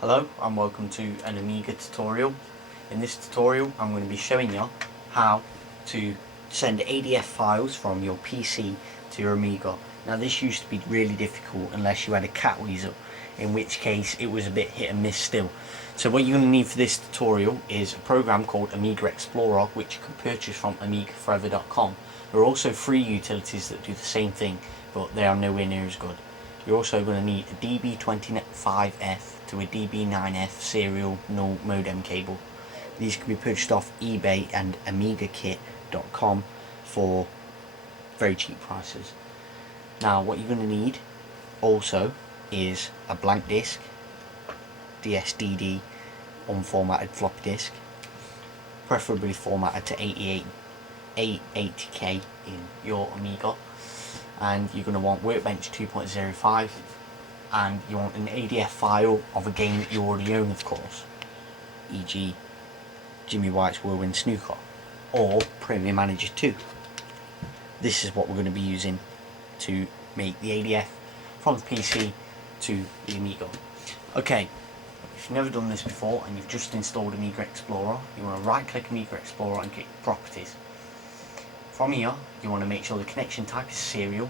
Hello and welcome to an Amiga tutorial. In this tutorial I'm going to be showing you how to send ADF files from your PC to your Amiga. Now this used to be really difficult unless you had a cat weasel, in which case it was a bit hit and miss still. So what you're going to need for this tutorial is a program called Amiga Explorer, which you can purchase from amigaforever.com. There are also free utilities that do the same thing, but they are nowhere near as good. You're also going to need a DB25F to a DB9F serial null modem cable. These can be purchased off eBay and AmigaKit.com for very cheap prices. Now what you're going to need also is a blank disk, DSDD unformatted floppy disk, preferably formatted to 880K in your Amiga, and you're going to want Workbench 2.05, and you want an ADF file of a game that you already own, of course, e.g. Jimmy White's Whirlwind Snooker or Premier Manager 2. This is what we're going to be using to make the ADF from the PC to the Amiga. Okay, if you've never done this before and you've just installed Amiga Explorer, you want to right click Amiga Explorer and click Properties. From here you want to make sure the connection type is serial,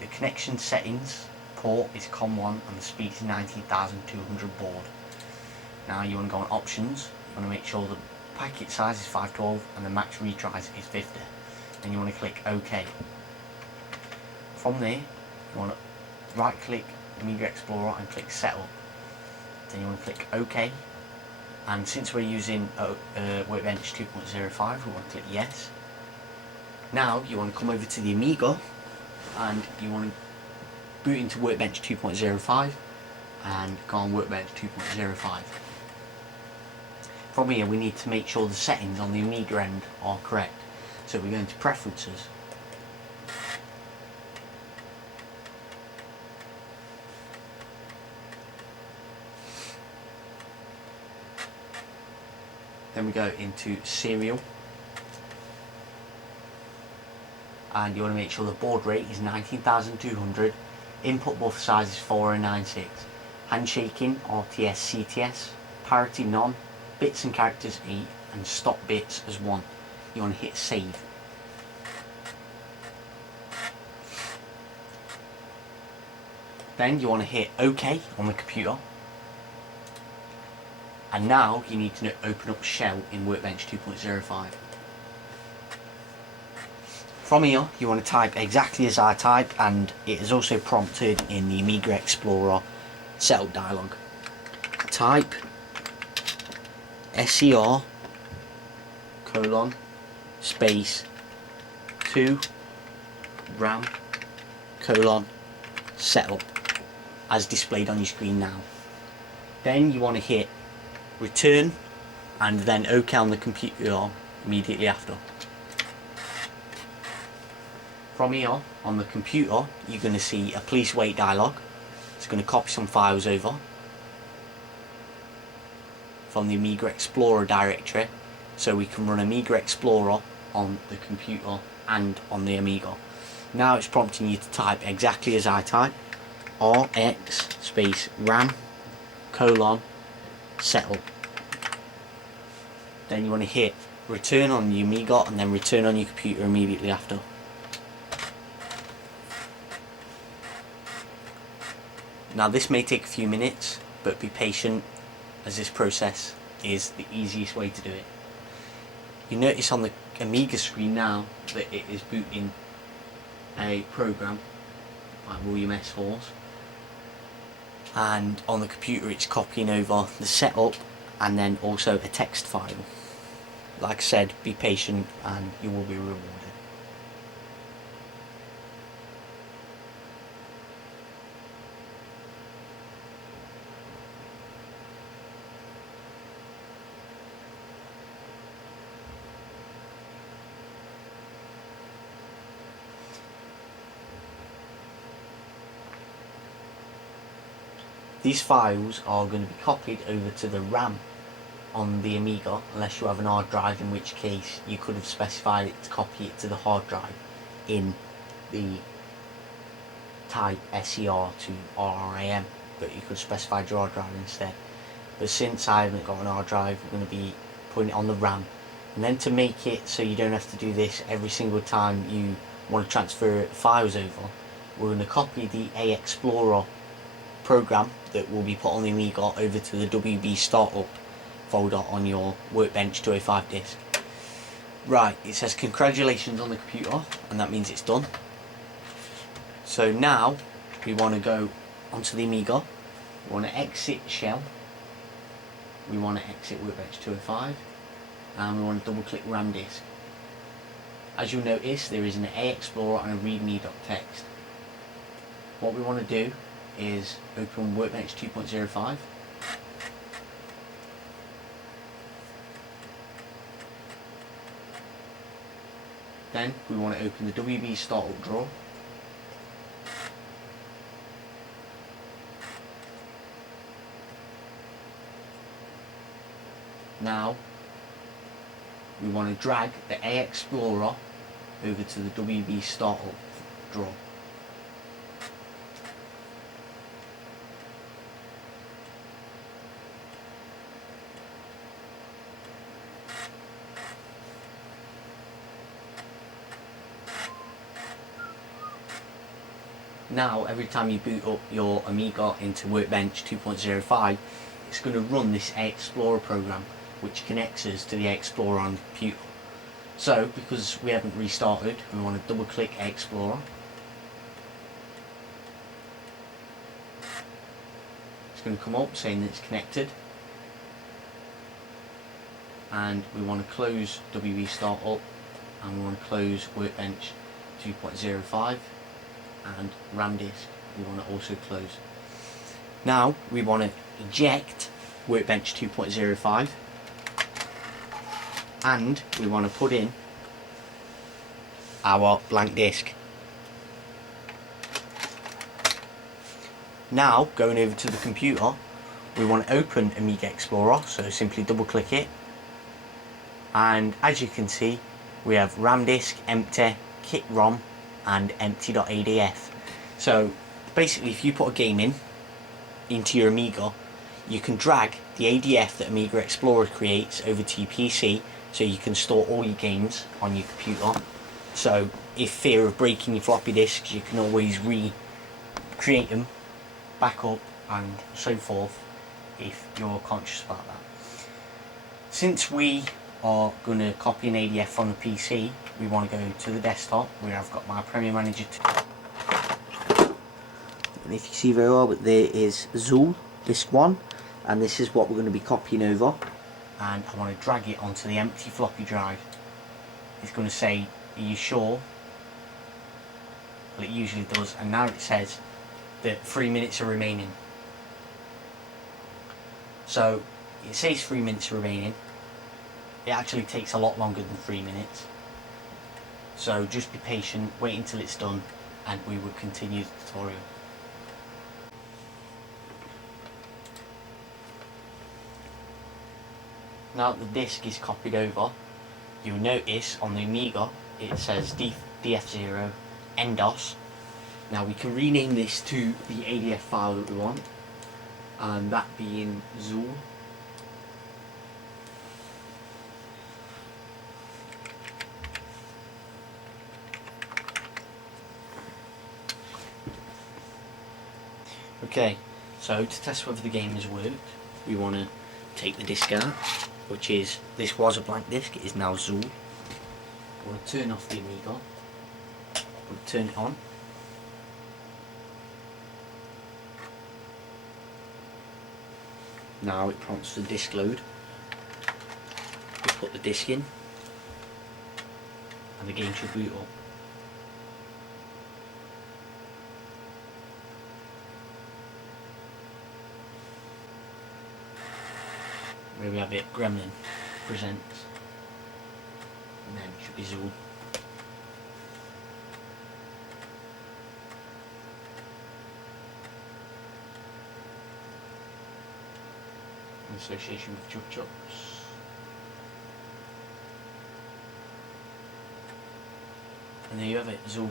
the connection settings port is COM1 and the speed is 19,200 baud. Now you want to go on options, you want to make sure the packet size is 512 and the max retries is 50. Then you want to click OK. From there you want to right click Amiga Explorer and click Setup. Then you want to click OK, and since we're using Workbench 2.05 we want to click Yes. Now you want to come over to the Amiga and you want to boot into Workbench 2.05 and go on Workbench 2.05. From here we need to make sure the settings on the Amiga end are correct. So we go into Preferences. Then we go into Serial. And you want to make sure the baud rate is 19,200, input buffer size is 4096, handshaking RTS CTS, parity none, bits and characters 8, and stop bits as 1. You want to hit save. Then you want to hit OK on the computer, and now you need to open up Shell in Workbench 2.05. From here you want to type exactly as I type, and it is also prompted in the Amiga Explorer setup dialog. Type SCR space 2 RAM setup as displayed on your screen now. Then you want to hit return and then OK on the computer immediately after. From here on the computer you're going to see a please wait dialog. It's going to copy some files over from the Amiga Explorer directory so we can run Amiga Explorer on the computer and on the Amiga. Now it's prompting you to type exactly as I type, RX space RAM setup. Then you want to hit return on the Amiga and then return on your computer immediately after. Now this may take a few minutes, but be patient as this process is the easiest way to do it. You notice on the Amiga screen now that it is booting a program by William S. Hawes, and on the computer it's copying over the setup and then also a text file. Like I said, be patient and you will be rewarded. These files are going to be copied over to the RAM on the Amiga, unless you have an hard drive, in which case you could have specified it to copy it to the hard drive in the type SCR to RAM, but you could specify your hard drive instead. but since I haven't got an hard drive, we're going to be putting it on the RAM. And then to make it so you don't have to do this every single time you want to transfer files over, we're going to copy the A Explorer program that will be put on the Amiga over to the WB Startup folder on your Workbench 205 disk. Right, it says congratulations on the computer, and that means it's done. So now we want to go onto the Amiga, we want to exit shell, we want to exit Workbench 205, and we want to double click RAM disk. As you'll notice, there is an A Explorer and a readme.txt. What we want to do is open Workbench 2.05. Then we want to open the WB Startup drawer. Now we want to drag the A Explorer over to the WB Startup drawer. Now every time you boot up your Amiga into Workbench 2.05, it's going to run this A Explorer program, which connects us to the A Explorer on the computer. So because we haven't restarted, we want to double click A Explorer. It's going to come up saying that it's connected, and we want to close WB Startup, and we want to close Workbench 2.05, and RAM disk we want to also close. Now we want to eject Workbench 2.05, and we want to put in our blank disk. Now going over to the computer, we want to open Amiga Explorer, so simply double click it, and as you can see we have RAM disk, empty, kit ROM and empty.adf. So basically if you put a game into your Amiga, you can drag the ADF that Amiga Explorer creates over to your PC, so you can store all your games on your computer. So if fear of breaking your floppy disks, you can always recreate them back up and so forth if you're conscious about that. Since we are going to copy an ADF from the PC, we want to go to the desktop where I've got my Premiere Manager. And if you see very well, but there is Zool disk 1, and this is what we're going to be copying over, and I want to drag it onto the empty floppy drive. It's going to say, are you sure? Well, it usually does, and now it says that 3 minutes are remaining. So it says 3 minutes remaining. It actually takes a lot longer than 3 minutes. So just be patient, wait until it's done, and we will continue the tutorial. Now that the disk is copied over, you'll notice on the Amiga it says DF0 NDOS. Now we can rename this to the ADF file that we want, and that being Zool. Okay, so to test whether the game has worked, we want to take the disk out, which is, this was a blank disk, it is now Zool. We want to turn off the Amiga, we'll turn it on. Now it prompts the disk load. We put the disk in, and the game should boot up. Where we have it, Gremlin presents, and then it should be Zool. In association with Chuck Chucks. And there you have it, Zool.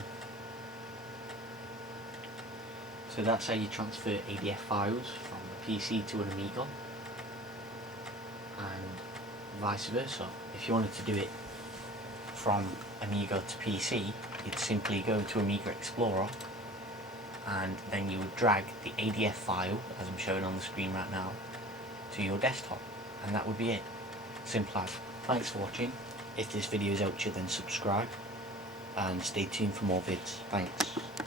So that's how you transfer ADF files from the PC to an Amiga. and vice versa. If you wanted to do it from Amiga to PC, you'd simply go to Amiga Explorer and then you would drag the ADF file, as I'm showing on the screen right now, to your desktop, and that would be it. Simple as. Thanks for watching. If this video has helped you, then subscribe and stay tuned for more vids. Thanks.